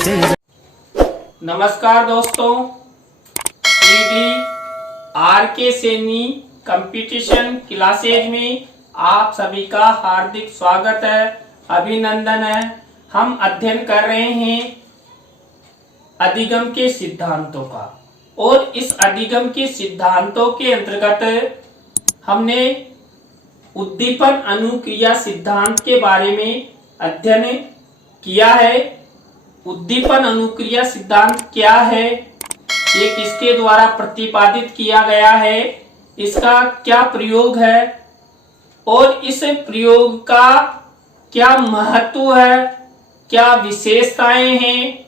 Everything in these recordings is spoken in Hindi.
नमस्कार दोस्तों, सीडी आर के सैनी कंपटीशन क्लासेज में आप सभी का हार्दिक स्वागत है, अभिनंदन है। हम अध्ययन कर रहे हैं अधिगम के सिद्धांतों का, और इस अधिगम के सिद्धांतों के अंतर्गत हमने उद्दीपन अनुक्रिया सिद्धांत के बारे में अध्ययन किया है। उद्दीपन अनुक्रिया सिद्धांत क्या है, ये किसके द्वारा प्रतिपादित किया गया है, इसका क्या प्रयोग है और इस प्रयोग का क्या महत्व है, क्या विशेषताएं हैं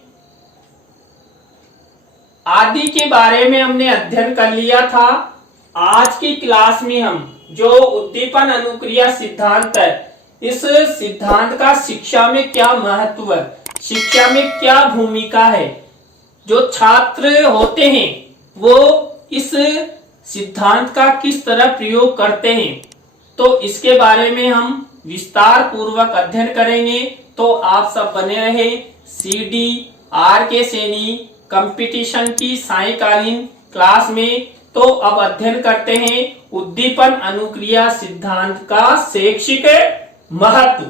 आदि के बारे में हमने अध्ययन कर लिया था। आज की क्लास में हम जो उद्दीपन अनुक्रिया सिद्धांत है, इस सिद्धांत का शिक्षा में क्या महत्व है, शिक्षा में क्या भूमिका है, जो छात्र होते हैं वो इस सिद्धांत का किस तरह प्रयोग करते हैं, तो इसके बारे में हम विस्तार पूर्वक अध्ययन करेंगे। तो आप सब बने रहे सीडी आर के सैनी कंपटीशन की सायंकालीन क्लास में। तो अब अध्ययन करते हैं उद्दीपन अनुक्रिया सिद्धांत का शैक्षिक महत्व।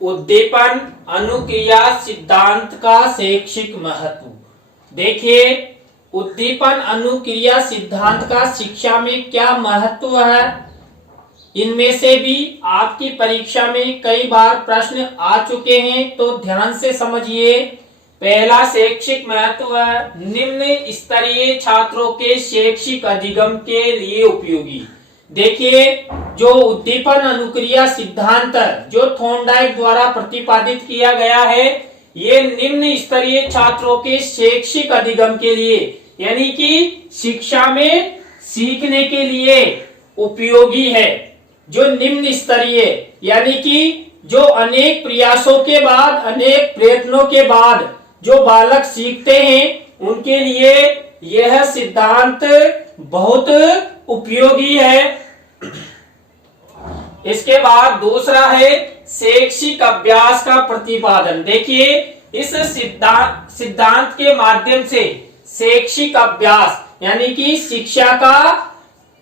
उद्दीपन अनुक्रिया सिद्धांत का शैक्षिक महत्व। देखिए, उद्दीपन अनुक्रिया सिद्धांत का शिक्षा में क्या महत्व है, इनमें से भी आपकी परीक्षा में कई बार प्रश्न आ चुके हैं, तो ध्यान से समझिए। पहला शैक्षिक महत्व है निम्न स्तरीय छात्रों के शैक्षिक अधिगम के लिए उपयोगी। देखिए, जो उद्दीपन अनुक्रिया सिद्धांत जो थॉर्नडाइक द्वारा प्रतिपादित किया गया है, ये निम्न स्तरीय छात्रों के शैक्षिक अधिगम के लिए, यानी कि शिक्षा में सीखने के लिए उपयोगी है। जो निम्न स्तरीय यानी कि जो अनेक प्रयासों के बाद, अनेक प्रयत्नों के बाद जो बालक सीखते हैं, उनके लिए यह सिद्धांत बहुत उपयोगी है। इसके बाद दूसरा है शैक्षिक अभ्यास का प्रतिपादन। देखिए, इस सिद्धांत के माध्यम से शैक्षिक अभ्यास यानी कि शिक्षा का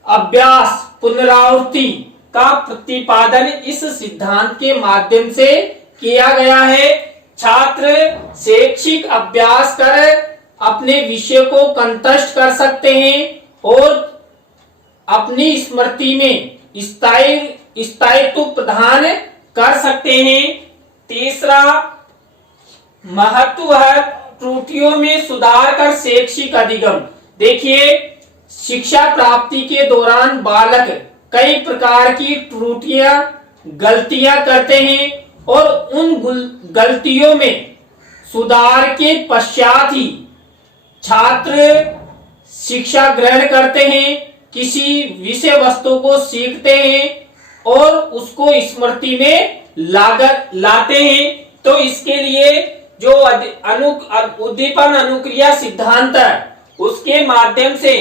अभ्यास, पुनरावृत्ति का प्रतिपादन इस सिद्धांत के माध्यम से किया गया है। छात्र शैक्षिक अभ्यास कर अपने विषय को कंठस्थ कर सकते हैं और अपनी स्मृति में स्थायित्व प्रदान कर सकते हैं। तीसरा महत्व है त्रुटियों में सुधार कर शैक्षिक अधिगम। देखिए, शिक्षा प्राप्ति के दौरान बालक कई प्रकार की त्रुटियां, गलतियां करते हैं और उन गलतियों में सुधार के पश्चात ही छात्र शिक्षा ग्रहण करते हैं, किसी विषय वस्तु को सीखते हैं और उसको स्मृति में लाते हैं। तो इसके लिए जो उद्दीपन अनुक्रिया सिद्धांत है, उसके माध्यम से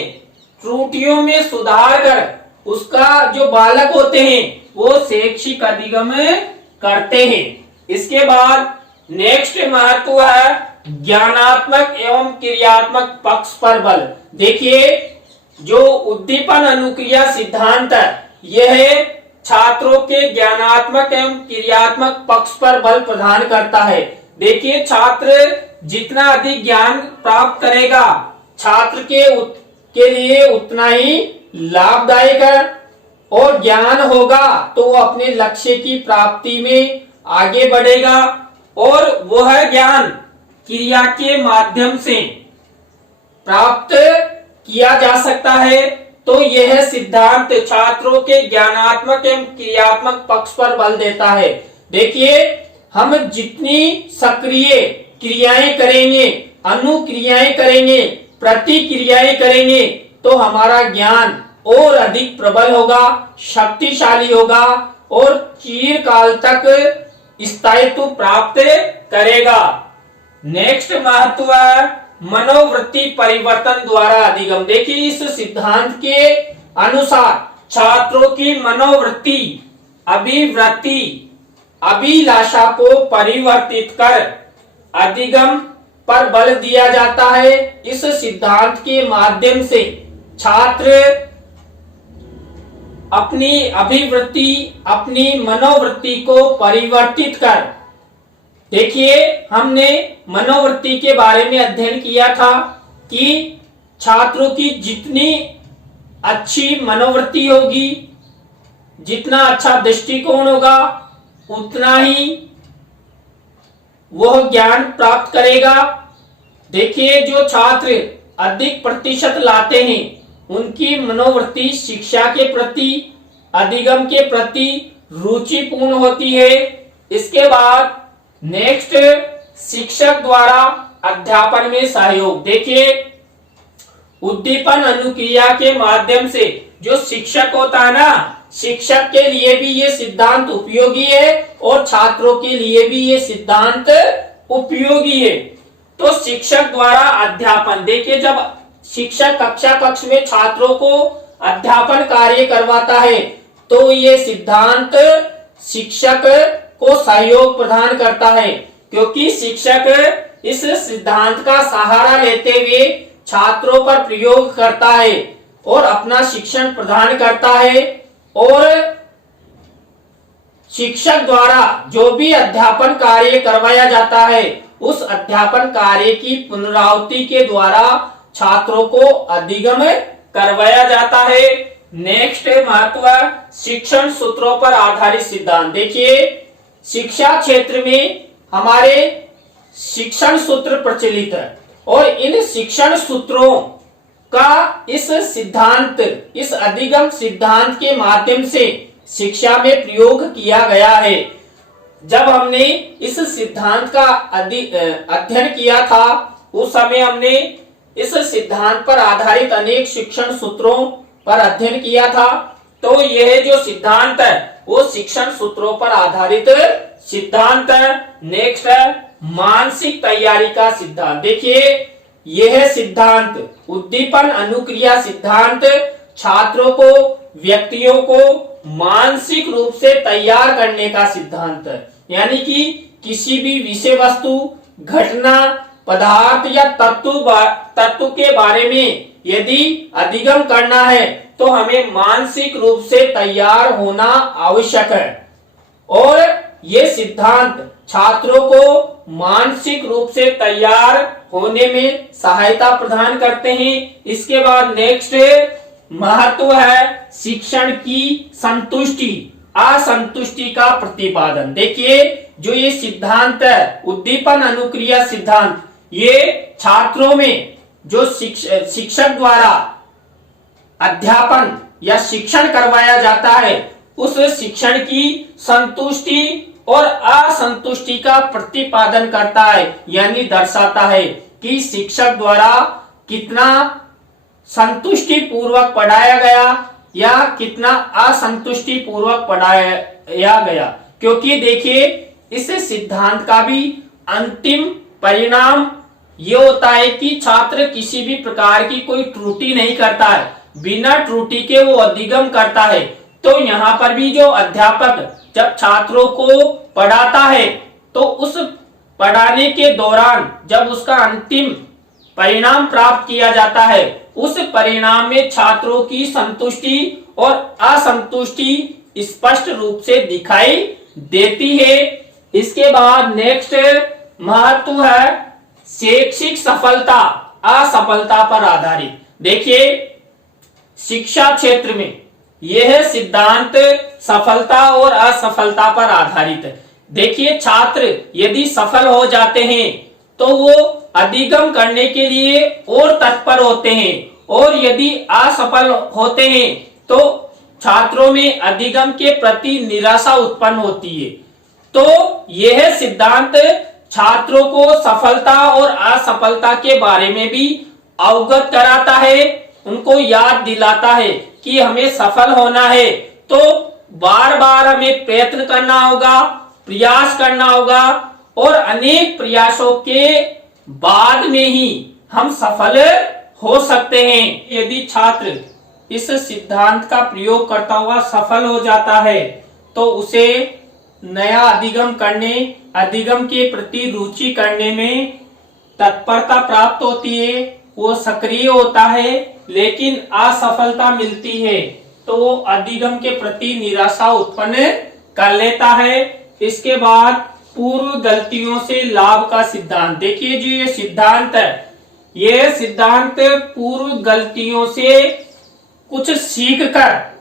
त्रुटियों में सुधार कर उसका जो बालक होते हैं वो शैक्षिक अधिगम करते हैं। इसके बाद नेक्स्ट महत्व है ज्ञानात्मक एवं क्रियात्मक पक्ष पर बल। देखिए, जो उद्दीपन अनुक्रिया सिद्धांत है, यह छात्रों के ज्ञानात्मक एवं क्रियात्मक पक्ष पर बल प्रदान करता है। देखिए, छात्र जितना अधिक ज्ञान प्राप्त करेगा, छात्र के लिए उतना ही लाभदायक है, और ज्ञान होगा तो वो अपने लक्ष्य की प्राप्ति में आगे बढ़ेगा, और वह ज्ञान क्रिया के माध्यम से प्राप्त किया जा सकता है। तो यह सिद्धांत छात्रों के ज्ञानात्मक एवं क्रियात्मक पक्ष पर बल देता है। देखिए, हम जितनी सक्रिय क्रियाएं करेंगे, अनुक्रियाएं करेंगे, प्रतिक्रियाएं करेंगे, तो हमारा ज्ञान और अधिक प्रबल होगा, शक्तिशाली होगा और चिरकाल तक स्थायित्व प्राप्त करेगा। नेक्स्ट महत्व है मनोवृत्ति परिवर्तन द्वारा अधिगम। देखिए, इस सिद्धांत के अनुसार छात्रों की मनोवृत्ति, अभिवृत्ति, अभिलाषा को परिवर्तित कर अधिगम पर बल दिया जाता है। इस सिद्धांत के माध्यम से छात्र अपनी अभिवृत्ति, अपनी मनोवृत्ति को परिवर्तित कर, देखिए हमने मनोवृत्ति के बारे में अध्ययन किया था कि छात्रों की जितनी अच्छी मनोवृत्ति होगी, जितना अच्छा दृष्टिकोण होगा, उतना ही वह ज्ञान प्राप्त करेगा। देखिए जो छात्र अधिक प्रतिशत लाते हैं उनकी मनोवृत्ति शिक्षा के प्रति, अधिगम के प्रति रुचिपूर्ण होती है। इसके बाद नेक्स्ट, शिक्षक द्वारा अध्यापन में सहयोग। देखिए उद्दीपन अनुक्रिया के माध्यम से जो शिक्षक होता है ना, शिक्षक के लिए भी ये सिद्धांत उपयोगी है और छात्रों के लिए भी ये सिद्धांत उपयोगी है। तो शिक्षक द्वारा अध्यापन, देखिए जब शिक्षक कक्ष में छात्रों को अध्यापन कार्य करवाता है तो ये सिद्धांत शिक्षक को सहयोग प्रदान करता है, क्योंकि शिक्षक इस सिद्धांत का सहारा लेते हुए छात्रों पर प्रयोग करता है और अपना शिक्षण प्रदान करता है। और शिक्षक द्वारा जो भी अध्यापन कार्य करवाया जाता है उस अध्यापन कार्य की पुनरावृत्ति के द्वारा छात्रों को अधिगम करवाया जाता है। नेक्स्ट महत्व, शिक्षण सूत्रों पर आधारित सिद्धांत। देखिए शिक्षा क्षेत्र में हमारे शिक्षण सूत्र प्रचलित है और इन शिक्षण सूत्रों का इस सिद्धांत, इस अधिगम सिद्धांत के माध्यम से शिक्षा में प्रयोग किया गया है। जब हमने इस सिद्धांत का अध्ययन किया था उस समय हमने इस सिद्धांत पर आधारित अनेक शिक्षण सूत्रों पर अध्ययन किया था। तो यह जो सिद्धांत है वो शिक्षण सूत्रों पर आधारित सिद्धांत है। नेक्स्ट है मानसिक तैयारी का सिद्धांत। देखिए यह सिद्धांत, उद्दीपन अनुक्रिया सिद्धांत, छात्रों को, व्यक्तियों को मानसिक रूप से तैयार करने का सिद्धांत है। यानी कि किसी भी विषय वस्तु, घटना, पदार्थ या तत्व के बारे में यदि अधिगम करना है तो हमें मानसिक रूप से तैयार होना आवश्यक है। और ये सिद्धांत छात्रों को मानसिक रूप से तैयार होने में सहायता प्रदान करते हैं। इसके बाद नेक्स्ट महत्व है शिक्षण की संतुष्टि, असंतुष्टि का प्रतिपादन। देखिए जो ये सिद्धांत है उद्दीपन अनुक्रिया सिद्धांत, ये छात्रों में जो शिक्षक द्वारा अध्यापन या शिक्षण करवाया जाता है उस शिक्षण की संतुष्टि और असंतुष्टि का प्रतिपादन करता है, यानी दर्शाता है कि शिक्षक द्वारा कितना संतुष्टि पूर्वक पढ़ाया गया या कितना असंतुष्टि पूर्वक पढ़ाया गया। क्योंकि देखिए इस सिद्धांत का भी अंतिम परिणाम ये होता है कि छात्र किसी भी प्रकार की कोई त्रुटि नहीं करता है, बिना त्रुटि के वो अधिगम करता है। तो यहाँ पर भी जो अध्यापक जब छात्रों को पढ़ाता है तो उस पढ़ाने के दौरान जब उसका अंतिम परिणाम प्राप्त किया जाता है उस परिणाम में छात्रों की संतुष्टि और असंतुष्टि स्पष्ट रूप से दिखाई देती है। इसके बाद नेक्स्ट महत्व है शैक्षिक सफलता असफलता पर आधारित। देखिए शिक्षा क्षेत्र में यह सिद्धांत सफलता और असफलता पर आधारित है। देखिए छात्र यदि सफल हो जाते हैं तो वो अधिगम करने के लिए और तत्पर होते हैं, और यदि असफल होते हैं तो छात्रों में अधिगम के प्रति निराशा उत्पन्न होती है। तो यह सिद्धांत छात्रों को सफलता और असफलता के बारे में भी अवगत कराता है, उनको याद दिलाता है कि हमें सफल होना है तो बार बार हमें प्रयत्न करना होगा, प्रयास करना होगा, और अनेक प्रयासों के बाद में ही हम सफल हो सकते हैं। यदि छात्र इस सिद्धांत का प्रयोग करता हुआ सफल हो जाता है तो उसे नया अधिगम करने, अधिगम के प्रति रुचि करने में तत्परता प्राप्त होती है, वो सक्रिय होता है, लेकिन असफलता मिलती है तो वो अधिगम के प्रति निराशा उत्पन्न कर लेता है। इसके बाद पूर्व गलतियों से लाभ का सिद्धांत। देखिए जो ये सिद्धांत है, ये सिद्धांत पूर्व गलतियों से कुछ सीख कर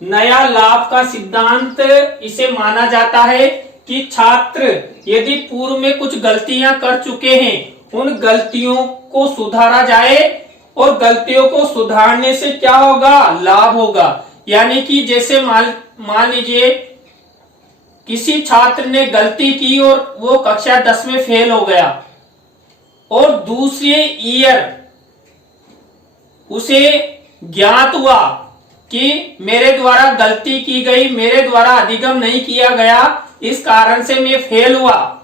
नया लाभ का सिद्धांत इसे माना जाता है कि छात्र यदि पूर्व में कुछ गलतियां कर चुके हैं, उन गलतियों को सुधारा जाए और गलतियों को सुधारने से क्या होगा, लाभ होगा। यानी कि जैसे मान लीजिए किसी छात्र ने गलती की और वो कक्षा 10 में फेल हो गया और दूसरे ईयर उसे ज्ञात हुआ कि मेरे द्वारा गलती की गई, मेरे द्वारा अधिगम नहीं किया गया, इस कारण से मैं फेल हुआ,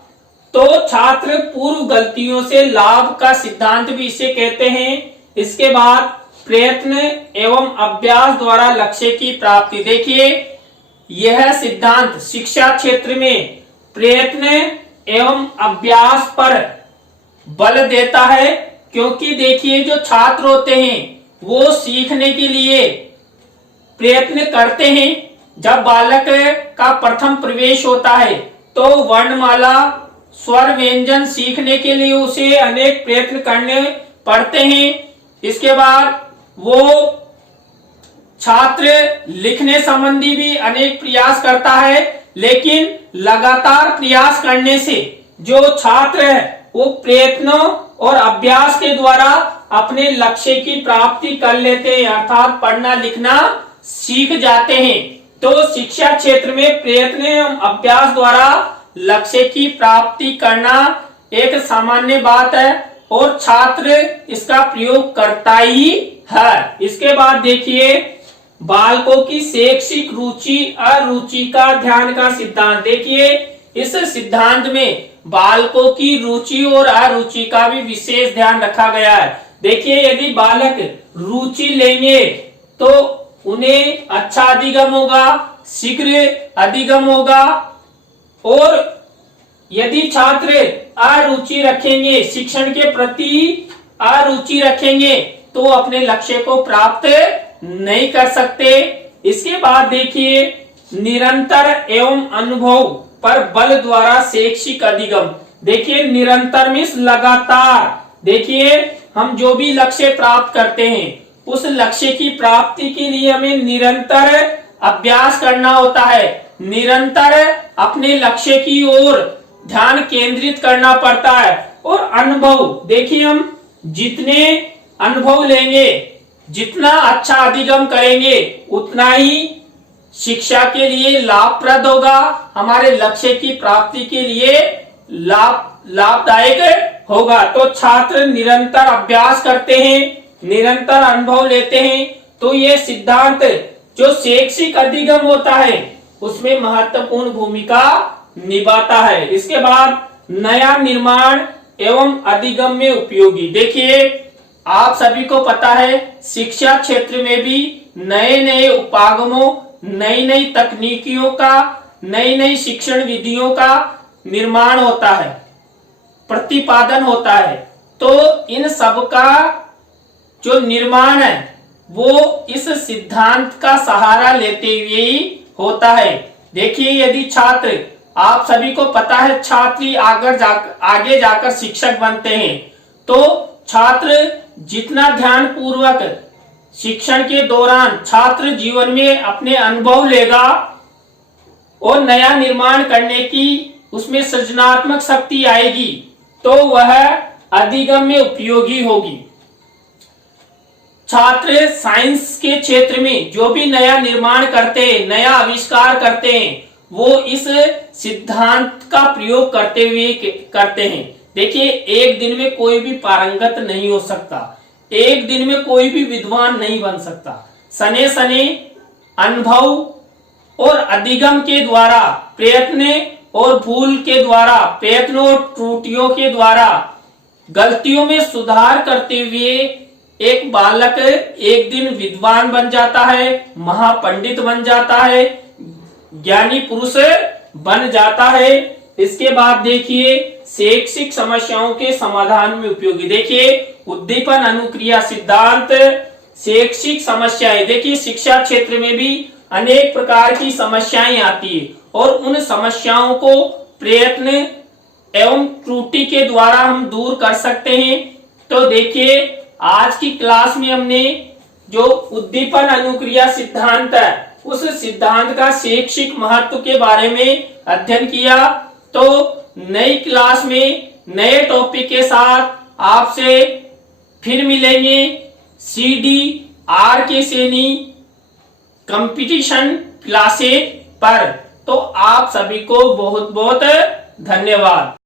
तो छात्र पूर्व गलतियों से लाभ का सिद्धांत भी इसे कहते हैं। इसके बाद प्रयत्न एवं अभ्यास द्वारा लक्ष्य की प्राप्ति। देखिए यह सिद्धांत शिक्षा क्षेत्र में प्रयत्न एवं अभ्यास पर बल देता है, क्योंकि देखिए जो छात्र होते हैं वो सीखने के लिए प्रयत्न करते हैं। जब बालक का प्रथम प्रवेश होता है तो वर्णमाला स्वर व्यंजन सीखने के लिए उसे अनेक प्रयत्न करने पड़ते हैं। इसके बाद वो छात्र लिखने संबंधी भी अनेक प्रयास करता है, लेकिन लगातार प्रयास करने से जो छात्र है वो प्रयत्नों और अभ्यास के द्वारा अपने लक्ष्य की प्राप्ति कर लेते हैं, अर्थात पढ़ना लिखना सीख जाते हैं। तो शिक्षा क्षेत्र में प्रयत्न एवं अभ्यास द्वारा लक्ष्य की प्राप्ति करना एक सामान्य बात है और छात्र इसका प्रयोग करता ही है। इसके बाद देखिए बालकों की शैक्षिक रुचि अरुचि का ध्यान का सिद्धांत। देखिए इस सिद्धांत में बालकों की रुचि और अरुचि का भी विशेष ध्यान रखा गया है। देखिए यदि बालक रुचि लेंगे तो उन्हें अच्छा अधिगम होगा, शीघ्र अधिगम होगा, और यदि छात्र अरुचि रखेंगे, शिक्षण के प्रति अरुचि रखेंगे, तो अपने लक्ष्य को प्राप्त नहीं कर सकते। इसके बाद देखिए निरंतर एवं अनुभव पर बल द्वारा शैक्षिक अधिगम। देखिए निरंतर मीन्स लगातार। देखिए हम जो भी लक्ष्य प्राप्त करते हैं उस लक्ष्य की प्राप्ति के लिए हमें निरंतर अभ्यास करना होता है, निरंतर अपने लक्ष्य की ओर ध्यान केंद्रित करना पड़ता है। और अनुभव, देखिए हम जितने अनुभव लेंगे, जितना अच्छा अधिगम करेंगे, उतना ही शिक्षा के लिए लाभप्रद होगा, हमारे लक्ष्य की प्राप्ति के लिए लाभदायक होगा। तो छात्र निरंतर अभ्यास करते हैं, निरंतर अनुभव लेते हैं, तो ये सिद्धांत जो शैक्षिक अधिगम होता है उसमें महत्वपूर्ण भूमिका निभाता है। इसके बाद नया निर्माण एवं अधिगम में उपयोगी। देखिए आप सभी को पता है शिक्षा क्षेत्र में भी नए नए उपागमों, नई नई तकनीकियों का, नई नई शिक्षण विधियों का निर्माण होता है, प्रतिपादन होता है। तो इन सब का जो निर्माण है वो इस सिद्धांत का सहारा लेते हुए ही होता है। देखिए यदि छात्र, आप सभी को पता है छात्र आगे जाकर शिक्षक बनते हैं, तो छात्र जितना ध्यान पूर्वक शिक्षण के दौरान छात्र जीवन में अपने अनुभव लेगा और नया निर्माण करने की उसमें सृजनात्मक शक्ति आएगी, तो वह अधिगम में उपयोगी होगी। छात्र साइंस के क्षेत्र में जो भी नया निर्माण करते हैं, नया आविष्कार करते हैं, वो इस सिद्धांत का प्रयोग करते हुए करते हैं। देखिए एक दिन में कोई भी पारंगत नहीं हो सकता, एक दिन में कोई भी विद्वान नहीं बन सकता। सने सने अनुभव और अधिगम के द्वारा, प्रयत्न और भूल के द्वारा, प्रयत्न और त्रुटियों के द्वारा गलतियों में सुधार करते हुए एक बालक एक दिन विद्वान बन जाता है, महापंडित बन जाता है, ज्ञानी पुरुष बन जाता है। इसके बाद देखिए शैक्षिक समस्याओं के समाधान में उपयोगी। देखिए उद्दीपन अनुक्रिया सिद्धांत, शैक्षिक समस्याएं। देखिए शिक्षा क्षेत्र में भी अनेक प्रकार की समस्याएं आती है और उन समस्याओं को प्रयत्न एवं त्रुटि के द्वारा हम दूर कर सकते हैं। तो देखिए आज की क्लास में हमने जो उद्दीपन अनुक्रिया सिद्धांत है उस सिद्धांत का शैक्षिक महत्व के बारे में अध्ययन किया। तो नई क्लास में नए टॉपिक के साथ आपसे फिर मिलेंगे। CDR सैनी कंपटीशन क्लासेस पर। तो आप सभी को बहुत बहुत धन्यवाद।